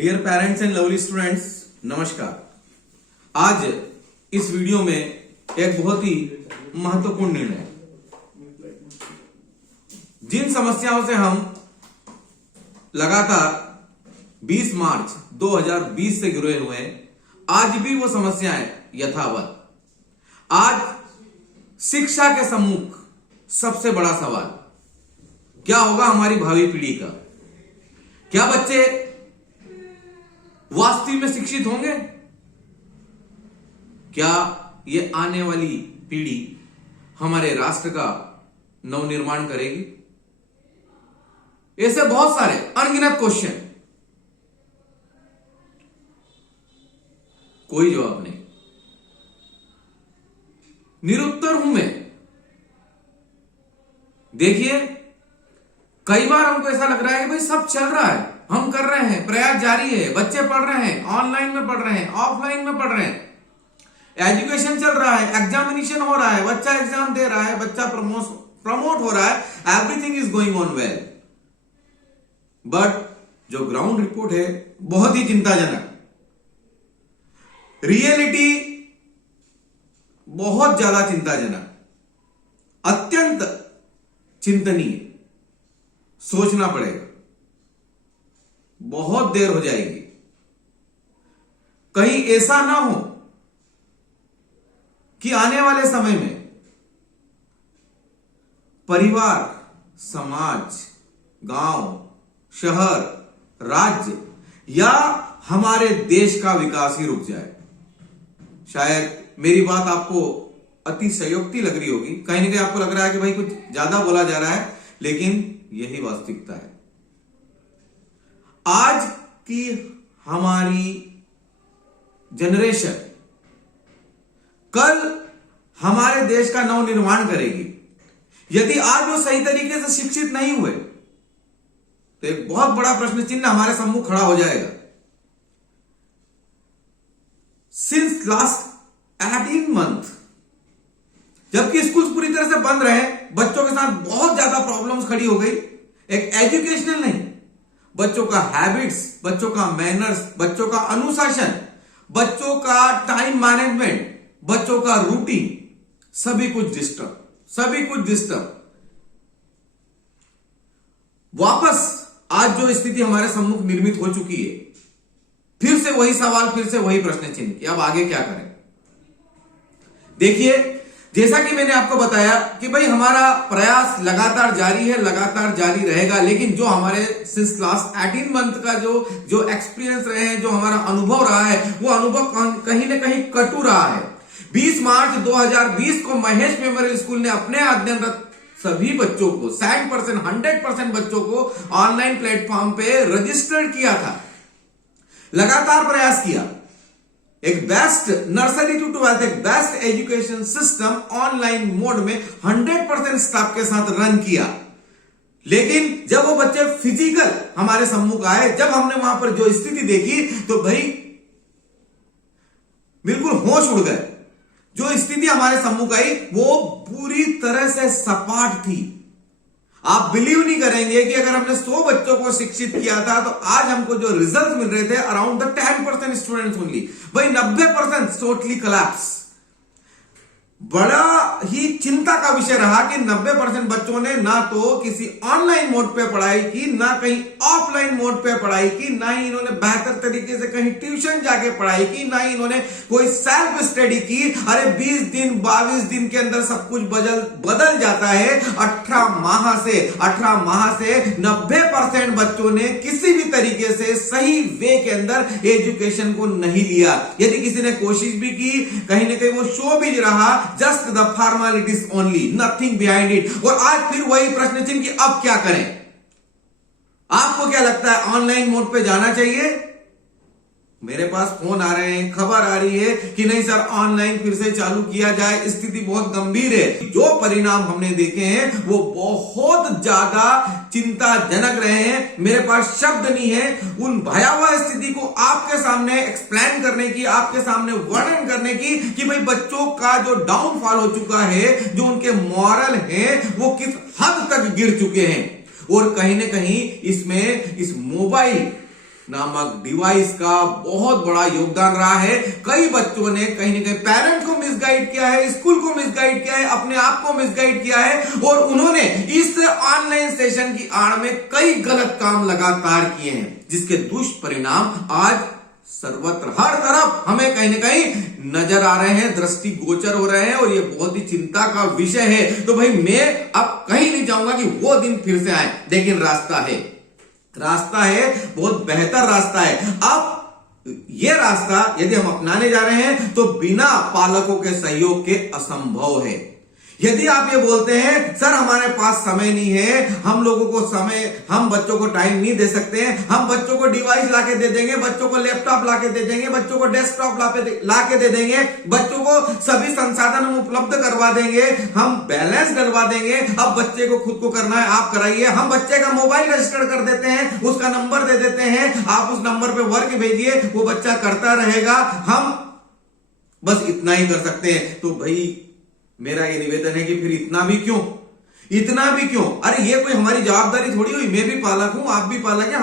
Dear parents and lovely students, नमस्कार। आज इस वीडियो में एक बहुत ही महत्वपूर्ण निर्णय, जिन समस्याओं से हम लगातार 20 मार्च 2020 से जुड़े हुए हैं, आज भी वो समस्याएं यथावत। आज शिक्षा के सम्मुख सबसे बड़ा सवाल क्या होगा हमारी भावी पीढ़ी का। क्या बच्चे वास्तव में शिक्षित होंगे? क्या ये आने वाली पीढ़ी हमारे राष्ट्र का नवनिर्माण करेगी? ऐसे बहुत सारे अनगिनत क्वेश्चन, कोई जवाब नहीं। निरुत्तर हूं मैं। देखिए, कई बार हमको ऐसा लग रहा है कि भाई सब चल रहा है, हम कर रहे हैं, प्रयास जारी है, बच्चे पढ़ रहे हैं, ऑनलाइन में पढ़ रहे हैं, ऑफलाइन में पढ़ रहे हैं, एजुकेशन चल रहा है, एग्जामिनेशन हो रहा है, बच्चा एग्जाम दे रहा है, बच्चा प्रमोट हो रहा है, everything is going on well. But जो ग्राउंड रिपोर्ट है बहुत ही चिंताजनक, रियलिटी बहुत ज्यादा चिंताजनक, अत्यंत चिंतनीय। सोचना पड़ेगा, बहुत देर हो जाएगी। कहीं ऐसा ना हो कि आने वाले समय में परिवार, समाज, गांव, शहर, राज्य या हमारे देश का विकास ही रुक जाए। शायद मेरी बात आपको अतिशयोक्ति लग रही होगी, कहीं ना कहीं आपको लग रहा है कि भाई कुछ ज्यादा बोला जा रहा है, लेकिन यही वास्तविकता है। आज की हमारी जनरेशन कल हमारे देश का नवनिर्माण करेगी। यदि आज वो सही तरीके से शिक्षित नहीं हुए तो एक बहुत बड़ा प्रश्न चिन्ह हमारे सम्मुख खड़ा हो जाएगा। सिंस लास्ट 18 मंथ, जबकि स्कूल पूरी तरह से बंद रहे, बच्चों के साथ बहुत ज्यादा प्रॉब्लम्स खड़ी हो गई। एक एजुकेशनल नहीं, बच्चों का हैबिट्स, बच्चों का मैनर्स, बच्चों का अनुशासन, बच्चों का टाइम मैनेजमेंट, बच्चों का रूटीन, सभी कुछ डिस्टर्ब। वापस आज जो स्थिति हमारे सम्मुख निर्मित हो चुकी है, फिर से वही सवाल, फिर से वही प्रश्न चिन्ह कि अब आगे क्या करें। देखिए, जैसा कि मैंने आपको बताया कि भाई हमारा प्रयास लगातार जारी है, लगातार जारी रहेगा, लेकिन जो हमारे सिंस लास्ट 18 मंथ का जो एक्सपीरियंस रहे हैं, जो हमारा अनुभव रहा है, वो अनुभव कहीं ना कहीं कटु रहा है। 20 मार्च 2020 को महेश मेमोरियल स्कूल ने अपने अध्ययनरत सभी बच्चों को 100% बच्चों को ऑनलाइन प्लेटफॉर्म पे रजिस्टर्ड किया था। लगातार प्रयास किया, एक बेस्ट नर्सरी टू 12th, एक best education system online mode में 100% स्टाफ के साथ रन किया। लेकिन जब वो बच्चे फिजिकल हमारे सम्मुख आए, जब हमने वहां पर जो स्थिति देखी, तो भाई बिल्कुल होश उड़ गए। जो स्थिति हमारे सम्मुख आई वो पूरी तरह से सपाट थी। आप बिलीव नहीं करेंगे कि अगर हमने 100 बच्चों को शिक्षित किया था तो आज हमको जो रिजल्ट मिल रहे थे अराउंड द 10% स्टूडेंट्स ओनली। भाई 90% टोटली कोलैप्स। बड़ा ही चिंता का विषय रहा कि 90% बच्चों ने ना तो किसी ऑनलाइन मोड पे पढ़ाई की, ना कहीं ऑफलाइन मोड पे पढ़ाई की, ना ही इन्होंने बेहतर तरीके से कहीं ट्यूशन जाके पढ़ाई की, ना ही इन्होंने कोई सेल्फ स्टडी की। अरे 20 दिन 22 दिन के अंदर सब कुछ बदल जाता है। 18 माह से 90% बच्चों ने किसी भी तरीके से सही वे के अंदर एजुकेशन को नहीं लिया। यदि किसी ने कोशिश भी की, कहीं ना कहीं वो शो भी रहा, just the formalities only, nothing behind it. और आज फिर वही प्रश्न चिन्ह कि अब क्या करें। आपको क्या लगता है, ऑनलाइन मोड पे जाना चाहिए? मेरे पास फोन आ रहे हैं, खबर आ रही है कि नहीं सर, ऑनलाइन फिर से चालू किया जाए, स्थिति बहुत गंभीर है। जो परिणाम हमने देखे हैं वो बहुत ज्यादा चिंताजनक रहे हैं। मेरे पास शब्द नहीं है उन भयावह स्थिति को आपके सामने एक्सप्लेन करने की, आपके सामने वर्णन करने की कि भाई बच्चों का जो डाउनफॉल हो चुका है, जो उनके मॉरल हैं वो किस हद तक गिर चुके हैं। और कहीं ना कहीं इसमें इस मोबाइल नामक डिवाइस का बहुत बड़ा योगदान रहा है। कई बच्चों ने कहीं ना कहीं पेरेंट को मिसगाइड किया है, स्कूल को मिसगाइड किया है, अपने आप को मिसगाइड किया है और उन्होंने इस ऑनलाइन सेशन की आड़ में कई गलत काम लगातार किए हैं, जिसके दुष्परिणाम आज सर्वत्र हर तरफ हमें कहीं ना कहीं नजर आ रहे हैं, दृष्टि गोचर हो रहे हैं और ये बहुत ही चिंता का विषय है। तो भाई मैं अब कहीं नहीं चाहूंगा कि वो दिन फिर से आए, लेकिन रास्ता है, बहुत बेहतर रास्ता है। अब ये रास्ता यदि हम अपनाने जा रहे हैं तो बिना पालकों के सहयोग के असंभव है। यदि आप ये बोलते हैं सर हमारे पास समय नहीं है, हम लोगों को समय, हम बच्चों को टाइम नहीं दे सकते हैं, हम बच्चों को डिवाइस लाके दे देंगे, बच्चों को लैपटॉप लाके दे देंगे, बच्चों को डेस्कटॉप लाके दे देंगे, बच्चों को सभी संसाधन हम उपलब्ध करवा देंगे, हम बैलेंस डलवा देंगे, अब बच्चे को खुद को करना है आप कराइए, हम बच्चे का मोबाइल रजिस्टर कर देते हैं, उसका नंबर दे देते हैं, आप उस नंबर पे वर्क भेजिए, वो बच्चा करता रहेगा, हम बस इतना ही कर सकते हैं। तो भाई मेरा ये निवेदन है कि फिर इतना भी क्यों? अरे ये कोई हमारी जवाबदारी थोड़ी हुई? मैं भी पालक हूं, आप भी पालक हैं,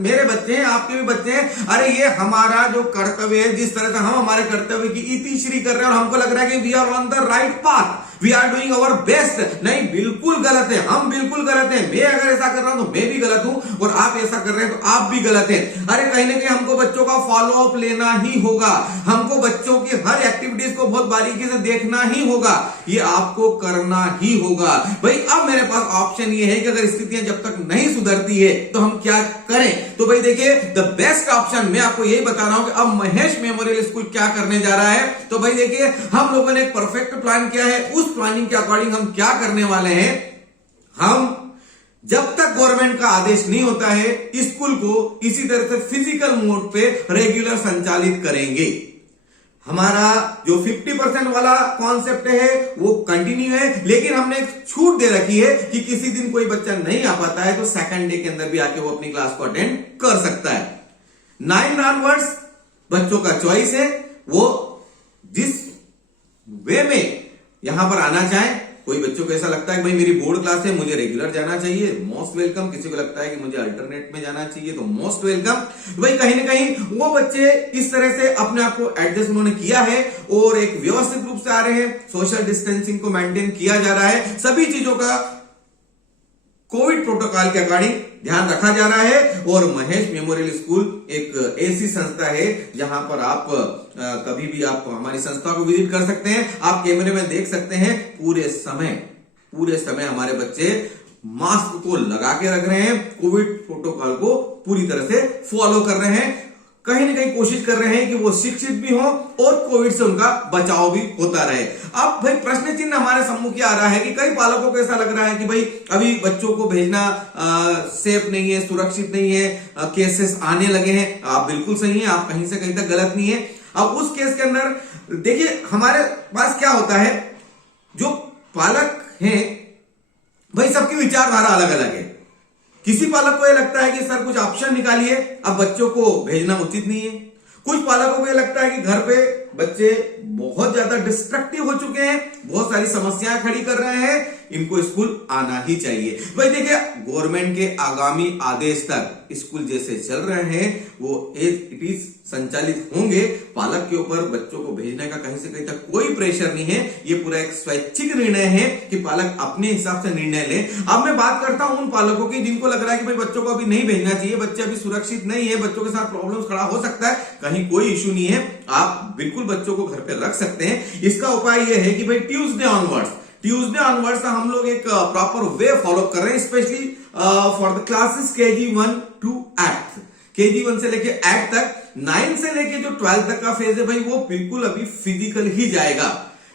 मेरे बच्चे हैं, आपके भी बच्चे हैं। अरे ये हमारा जो कर्तव्य है, जिस तरह से हम हमारे कर्तव्य की इतिश्री कर रहे हैं और हमको लग रहा है कि we are on the right path, we are doing our best, नहीं बिल्कुल गलत है, हम बिल्कुल गलत है। मैं अगर ऐसा कर रहा हूं तो मैं भी गलत हूं और आप ऐसा कर रहे हैं तो आप भी गलत हैं। अरे कहीं ना कहीं हमको बच्चों का फॉलो अप लेना ही होगा, हमको बच्चों की हर एक्टिविटीज को बहुत बारीकी से देखना ही होगा, ये आपको करना ही होगा। भाई अब मेरे पास ऑप्शन ये है कि अगर स्थितियां जब तक नहीं सुधरती है तो हम क्या करें? तो भाई देखिए द बेस्ट ऑप्शन मैं आपको यही बता रहा हूं कि अब महेश मेमोरियल स्कूल क्या करने जा रहा है। तो भाई देखिए हम लोगों ने एक परफेक्ट प्लान किया है, उस प्लानिंग के अकॉर्डिंग हम क्या करने वाले हैं, हम जब तक गवर्नमेंट का आदेश नहीं होता है स्कूल को इसी तरह से फिजिकल मोड पे रेगुलर संचालित करेंगे। हमारा जो 50% वाला कॉन्सेप्ट है वो कंटिन्यू है, लेकिन हमने एक छूट दे रखी है कि किसी दिन कोई बच्चा नहीं आ पाता है तो सेकंड डे के अंदर भी आके वो अपनी क्लास को अटेंड कर सकता है। 9 ऑनवर्ड्स बच्चों का चॉइस है, वो जिस वे में यहां पर आना चाहे। कोई बच्चों को ऐसा लगता है कि भाई मेरी बोर्ड क्लास है, मुझे रेगुलर जाना चाहिए, मोस्ट वेलकम। किसी को लगता है कि मुझे अल्टरनेट में जाना चाहिए तो मोस्ट वेलकम। भाई कहीं ना कहीं वो बच्चे इस तरह से अपने आप को एडजस्ट उन्होंने किया है और एक व्यवस्थित रूप से आ रहे हैं, सोशल डिस्टेंसिंग को मेंटेन किया जा रहा है, सभी चीजों का कोविड प्रोटोकॉल के अकॉर्डिंग ध्यान रखा जा रहा है। और महेश मेमोरियल स्कूल एक ऐसी संस्था है जहां पर आप कभी भी आप हमारी संस्था को विजिट कर सकते हैं, आप कैमरे में देख सकते हैं पूरे समय हमारे बच्चे मास्क को लगा के रख रहे हैं, कोविड प्रोटोकॉल को पूरी तरह से फॉलो कर रहे हैं, कहीं ना कहीं कोशिश कर रहे हैं कि वो शिक्षित भी हो और कोविड से उनका बचाव भी होता रहे। अब भाई प्रश्न चिन्ह हमारे सम्मुख आ रहा है कि कई पालकों को ऐसा लग रहा है कि भाई अभी बच्चों को भेजना सेफ नहीं है, सुरक्षित नहीं है, केसेस आने लगे हैं। आप बिल्कुल सही है, आप कहीं से कहीं तक गलत नहीं है। अब उस केस के अंदर देखिए हमारे पास क्या होता है, जो पालक हैं भाई सबकी विचारधारा अलग अलग है। किसी पालक को यह लगता है कि सर कुछ ऑप्शन निकालिए, अब बच्चों को भेजना उचित नहीं है। कुछ पालकों को यह लगता है कि घर पे बच्चे बहुत ज्यादा डिस्ट्रक्टिव हो चुके हैं, बहुत सारी समस्याएं खड़ी कर रहे हैं, इनको स्कूल आना ही चाहिए। भाई देखिए गवर्नमेंट के आगामी आदेश तक स्कूल जैसे चल रहे हैं वो इट इज संचालित होंगे। पालक के ऊपर बच्चों को भेजने का कहीं से कहीं तक कोई प्रेशर नहीं है, ये पूरा एक स्वैच्छिक निर्णय है कि पालक अपने हिसाब से निर्णय ले। अब मैं बात करता हूं उन पालकों की जिनको लग रहा है कि भाई बच्चों को अभी नहीं भेजना चाहिए, बच्चे अभी सुरक्षित नहीं है, बच्चों के साथ प्रॉब्लम्स खड़ा हो सकता है, कहीं कोई इश्यू नहीं है, आप बिल्कुल बच्चों को घर पे रख सकते हैं। इसका उपाय यह है कि भाई ट्यूसडे ऑनवर्ड्स हम लोग एक प्रॉपर वे फॉलो कर रहे हैं, specially for the classes KG1 to 8, KG1 से लेके 8 तक, 9 से लेके जो 12 तक का फेज है भाई वो बिल्कुल अभी फिजिकल ही जाएगा।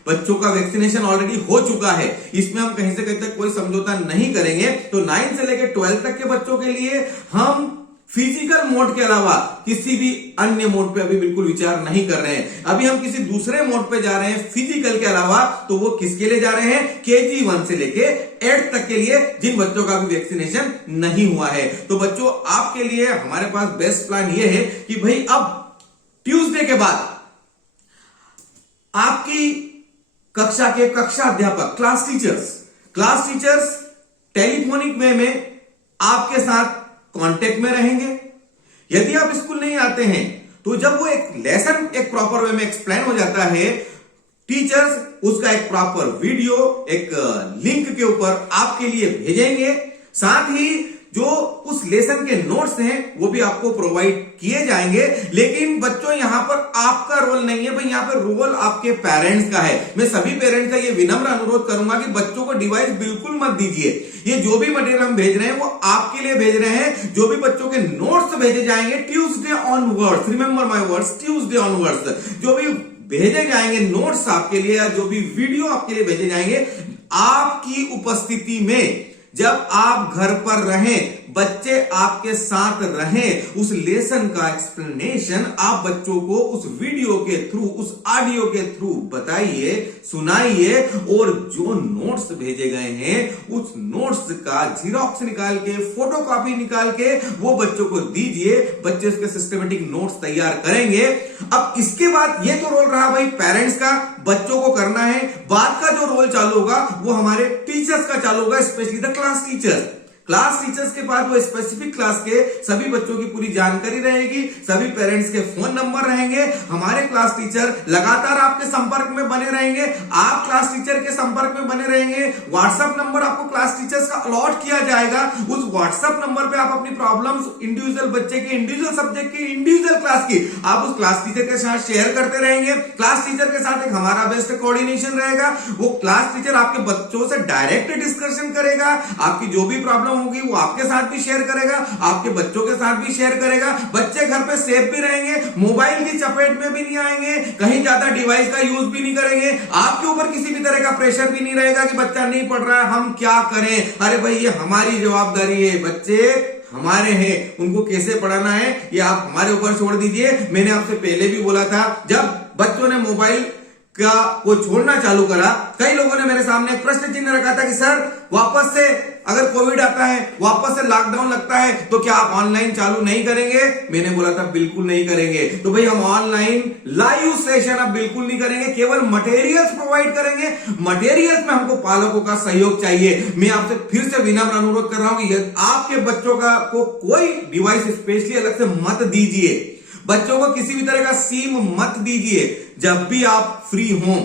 बच्चों का वैक्सीनेशन ऑलरेडी हो चुका है, इसमें हम कहीं से कहीं तक कोई समझौता नहीं करेंगे। तो 9 से लेके 12 तक के बच्चों के लिए हम फिजिकल मोड के अलावा किसी भी अन्य मोड पे अभी बिल्कुल विचार नहीं कर रहे हैं। अभी हम किसी दूसरे मोड पे जा रहे हैं फिजिकल के अलावा, तो वो किसके लिए जा रहे हैं? KG1 से लेके 8 तक के लिए, जिन बच्चों का भी वैक्सीनेशन नहीं हुआ है। तो बच्चों आपके लिए हमारे पास बेस्ट प्लान ये है कि भाई अब ट्यूसडे के बाद आपकी कक्षा के कक्षाध्यापक, क्लास टीचर्स टेलीफोनिक वे में आपके साथ कांटेक्ट में रहेंगे, यदि आप स्कूल नहीं आते हैं तो जब वो एक लेसन एक प्रॉपर वे में एक्सप्लेन हो जाता है, टीचर्स उसका एक प्रॉपर वीडियो एक लिंक के ऊपर आपके लिए भेजेंगे, साथ ही जो उस लेसन के नोट्स हैं वो भी आपको प्रोवाइड किए जाएंगे। लेकिन बच्चों यहां पर आपका रोल नहीं है भाई, यहां पर रोल आपके पेरेंट्स का है। मैं सभी पेरेंट्स का ये विनम्र अनुरोध करूंगा कि बच्चों को डिवाइस बिल्कुल मत दीजिए। ये जो भी मटेरियल हम भेज रहे हैं वो आपके लिए भेज रहे हैं। जो भी बच्चों के नोट्स भेजे जाएंगे Tuesday onwards, remember my words, Tuesday onwards जो भी भेजे जाएंगे नोट्स आपके लिए या जो भी वीडियो आपके लिए भेजे जाएंगे, आपकी उपस्थिति में जब आप घर पर रहें, बच्चे आपके साथ रहें, उस लेसन का एक्सप्लेनेशन आप बच्चों को उस वीडियो के थ्रू, उस ऑडियो के थ्रू बताइए, सुनाइए और जो नोट्स भेजे गए हैं उस नोट्स का जीरोक्स निकाल के, फोटोकॉपी निकाल के वो बच्चों को दीजिए। बच्चे उसके सिस्टमेटिक नोट्स तैयार करेंगे। अब इसके बाद ये तो रोल रहा भाई पेरेंट्स का, बच्चों को करना है। बाद का जो रोल चालू होगा वो हमारे टीचर्स का चालू होगा, specially the class teachers. Class teachers के पास वो स्पेसिफिक क्लास के सभी बच्चों की पूरी जानकारी रहेगी, सभी पेरेंट्स के फोन नंबर रहेंगे। हमारे क्लास टीचर लगातार आपके संपर्क में बने रहेंगे, आप क्लास टीचर के संपर्क में बने रहेंगे। व्हाट्सएप नंबर आपको क्लास टीचर्स का अलॉट किया जाएगा। उस व्हाट्सएप नंबर पे आप अपनी प्रॉब्लम्स इंडिविजुअल बच्चे की, इंडिविजुअल सब्जेक्ट की, इंडिविजुअल क्लास की आप उस क्लास टीचर के साथ शेयर करते रहेंगे। क्लास टीचर के साथ एक हमारा बेस्ट कोऑर्डिनेशन रहेगा। वो क्लास टीचर आपके बच्चों से डायरेक्ट डिस्कशन करेगा, आपकी जो भी प्रॉब्लम होगी वो आपके साथ भी शेयर करेगा, आपके बच्चों के साथ भी शेयर करेगा। बच्चे घर पे सेफ भी रहेंगे, मोबाइल की चपेट में भी नहीं आएंगे, कहीं ज्यादा डिवाइस का यूज भी नहीं करेंगे। आपके ऊपर किसी भी तरह का प्रेशर भी नहीं रहेगा कि बच्चा नहीं पढ़ रहा है, हम क्या करें। अरे भाई ये हमारी जवाबदारी है, बच्चे हमारे हैं, उनको कैसे पढ़ाना है ये आप हमारे ऊपर छोड़ दीजिए। मैंने आपसे पहले भी बोला था, जब बच्चों ने मोबाइल का वो छोड़ना चालू करा, कई लोगों ने मेरे सामने एक प्रश्न चिन्ह रखा था कि सर वापस से अगर कोविड आता है, वापस से लॉकडाउन लगता है तो क्या आप ऑनलाइन चालू नहीं करेंगे। मैंने बोला था बिल्कुल नहीं करेंगे। तो भाई हम ऑनलाइन लाइव सेशन अब बिल्कुल नहीं करेंगे, केवल मटेरियल्स प्रोवाइड करेंगे। मटेरियल्स में हमको पालकों का सहयोग चाहिए। मैं आपसे फिर से विनम्र अनुरोध कर रहा हूं कि आपके बच्चों का को कोई डिवाइस स्पेशली अलग से मत दीजिए, बच्चों को किसी भी तरह का सिम मत दीजिए। जब भी आप फ्री हो,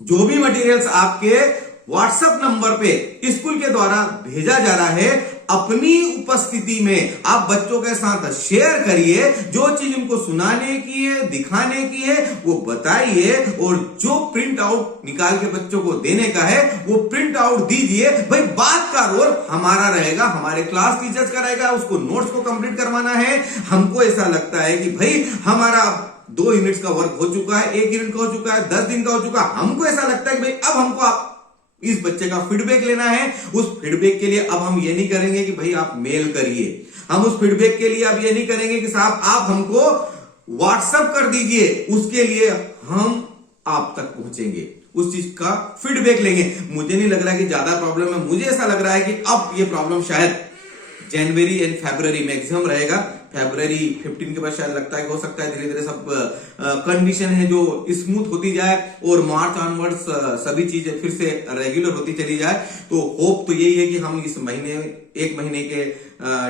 जो भी मटेरियल्स आपके व्हाट्सएप नंबर पे स्कूल के द्वारा भेजा जा रहा है, अपनी उपस्थिति में आप बच्चों के साथ शेयर करिए। जो चीज उनको सुनाने की है, दिखाने की है वो बताइए, और जो प्रिंट आउट निकाल के बच्चों को देने का है वो प्रिंट आउट दीजिए। भाई बात का रोल हमारा रहेगा, हमारे क्लास टीचर्स का रहेगा, उसको नोट्स को कंप्लीट करवाना है। हमको ऐसा लगता है कि भाई हमारा 2 यूनिट्स का वर्क हो चुका है, 1 यूनिट का हो चुका है, 10 दिन का हो चुका है। हमको ऐसा लगता है कि भाई अब हमको आप इस बच्चे का फीडबैक लेना है। उस फीडबैक के लिए अब हम ये नहीं करेंगे कि भाई आप मेल करिए, हम उस फीडबैक के लिए अब ये नहीं करेंगे कि साहब आप हमको व्हाट्सएप कर दीजिए, उसके लिए हम आप तक पहुंचेंगे, उस चीज का फीडबैक लेंगे। मुझे नहीं लग रहा है कि ज्यादा प्रॉब्लम है, मुझे ऐसा लग रहा है कि अब ये प्रॉब्लम शायद जनवरी एंड फरवरी मैक्सिमम रहेगा। फरवरी 15 के बाद शायद लगता है कि हो सकता है धीरे धीरे सब कंडीशन है जो स्मूथ होती जाए और मार्च ऑनवर्ड्स सभी चीजें फिर से रेगुलर होती चली जाए। तो होप तो यही है कि हम इस महीने, 1 महीने के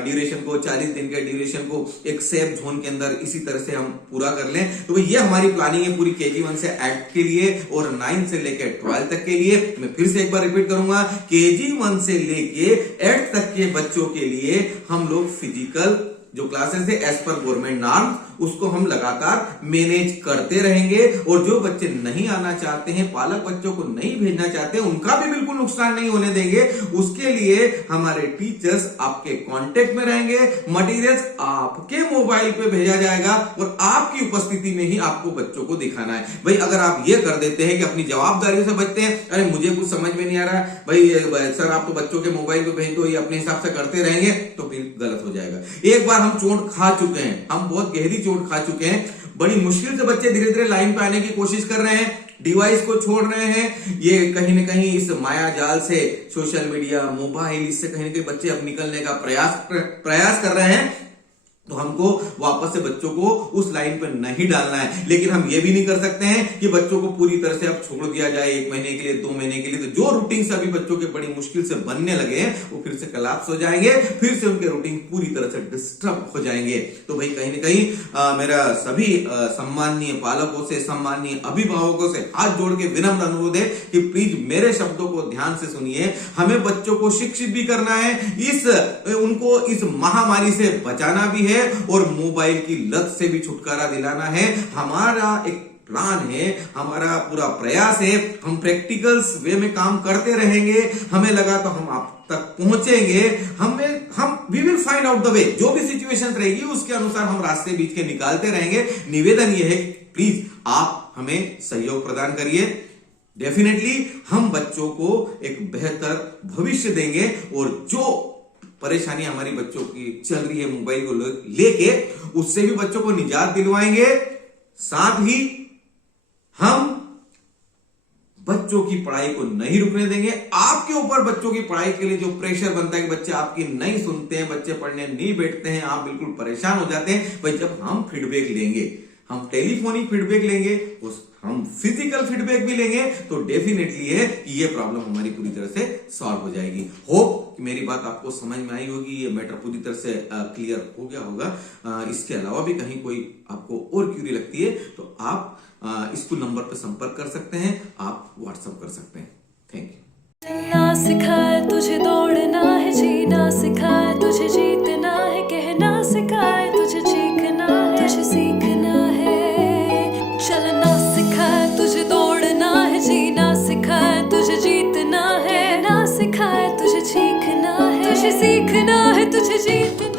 ड्यूरेशन को, 40 दिन के ड्यूरेशन को एक सेफ जोन के अंदर इसी तरह से हम पूरा कर लें। तो ये हमारी प्लानिंग है पूरी KG1 से 8 के लिए और 9 से लेकर 12 तक के लिए। मैं फिर से एक बार रिपीट करूंगा, KG1 से लेके 8 तक के बच्चों के लिए हम लोग फिजिकल जो क्लासेस है एज पर गवर्नमेंट नॉर्म उसको हम लगातार मैनेज करते रहेंगे। और जो बच्चे नहीं आना चाहते हैं, पालक बच्चों को नहीं भेजना चाहते हैं, उनका भी बिल्कुल नुकसान नहीं होने देंगे। उसके लिए हमारे टीचर्स आपके कांटेक्ट में रहेंगे, मटेरियल्स आपके मोबाइल पे भेजा जाएगा और आपकी उपस्थिति में ही आपको बच्चों को दिखाना है। भाई अगर आप ये कर देते हैं कि अपनी जवाबदारियों से बचते हैं, अरे मुझे कुछ समझ में नहीं आ रहा है भाई सर आप तो बच्चों के मोबाइल पे भेज दो, ये अपने हिसाब से करते रहेंगे, तो फिर गलत हो जाएगा। एक बार हम चोट खा चुके हैं, हम बहुत गहरी चोट खा चुके हैं। बड़ी मुश्किल से बच्चे धीरे धीरे लाइन पे आने की कोशिश कर रहे हैं, डिवाइस को छोड़ रहे हैं। ये कहीं ना कहीं इस माया जाल से, सोशल मीडिया, मोबाइल, इससे कहीं ना कहीं बच्चे अब निकलने का प्रयास कर रहे हैं। तो हमको वापस से बच्चों को उस लाइन पर नहीं डालना है। लेकिन हम ये भी नहीं कर सकते हैं कि बच्चों को पूरी तरह से अब छोड़ दिया जाए 1 महीने के लिए, 2 महीने के लिए। तो जो रूटीन से अभी बच्चों के बड़ी मुश्किल से बनने लगे हैं वो फिर से कोलैप्स हो जाएंगे, फिर से उनके रूटीन पूरी तरह से डिस्टर्ब हो जाएंगे। तो भाई कहीं ना कहीं मेरा सभी सम्माननीय पालकों से, सम्माननीय अभिभावकों से हाथ जोड़ के विनम्र अनुरोध है कि प्लीज मेरे शब्दों को ध्यान से सुनिए। हमें बच्चों को शिक्षित भी करना है, उनको इस महामारी से बचाना भी है और मोबाइल की लत से भी छुटकारा दिलाना है। हमारा एक प्लान है, हमारा पूरा प्रयास है। हम प्रैक्टिकल्स वे में काम करते रहेंगे, हमें लगा तो हम आप तक पहुंचेंगे। हम we will find out the way. जो भी सिचुएशन रहेगी उसके अनुसार हम रास्ते बीच के निकालते रहेंगे। निवेदन यह है प्लीज आप हमें सहयोग प्रदान करिए। डेफिनेटली हम बच्चों को एक बेहतर भविष्य देंगे और जो परेशानी हमारी बच्चों की चल रही है मोबाइल को लेके, उससे भी बच्चों को निजात दिलवाएंगे। साथ ही हम बच्चों की पढ़ाई को नहीं रुकने देंगे। आपके ऊपर बच्चों की पढ़ाई के लिए जो प्रेशर बनता है कि बच्चे आपकी नहीं सुनते हैं, बच्चे पढ़ने नहीं बैठते हैं, आप बिल्कुल परेशान हो जाते हैं। भाई जब हम फीडबैक लेंगे, हम टेलीफोनिक फीडबैक लेंगे, हम फिजिकल फीडबैक भी लेंगे, तो डेफिनेटली है कि ये प्रॉब्लम हमारी पूरी तरह से सॉल्व हो जाएगी। होप कि मेरी बात आपको समझ में आई होगी, ये मैटर पूरी तरह से क्लियर हो गया होगा। इसके अलावा भी कहीं कोई आपको और क्यूरी लगती है तो आप स्कूल नंबर पर संपर्क कर सकते हैं, आप व्हाट्सएप कर सकते हैं। Thank you. ना सिखाए तुझे दौड़ना है, जीना सिखाए तुझे जीतना है, कहना सिखाए तुझे चीखना है, तुझे सीखना है। चलना सिखाए तुझे दौड़ना है, जीना सिखाए तुझे जीतना है, ना सिखाए तुझे चीखना है, तुझे सीखना है, तुझे जीतना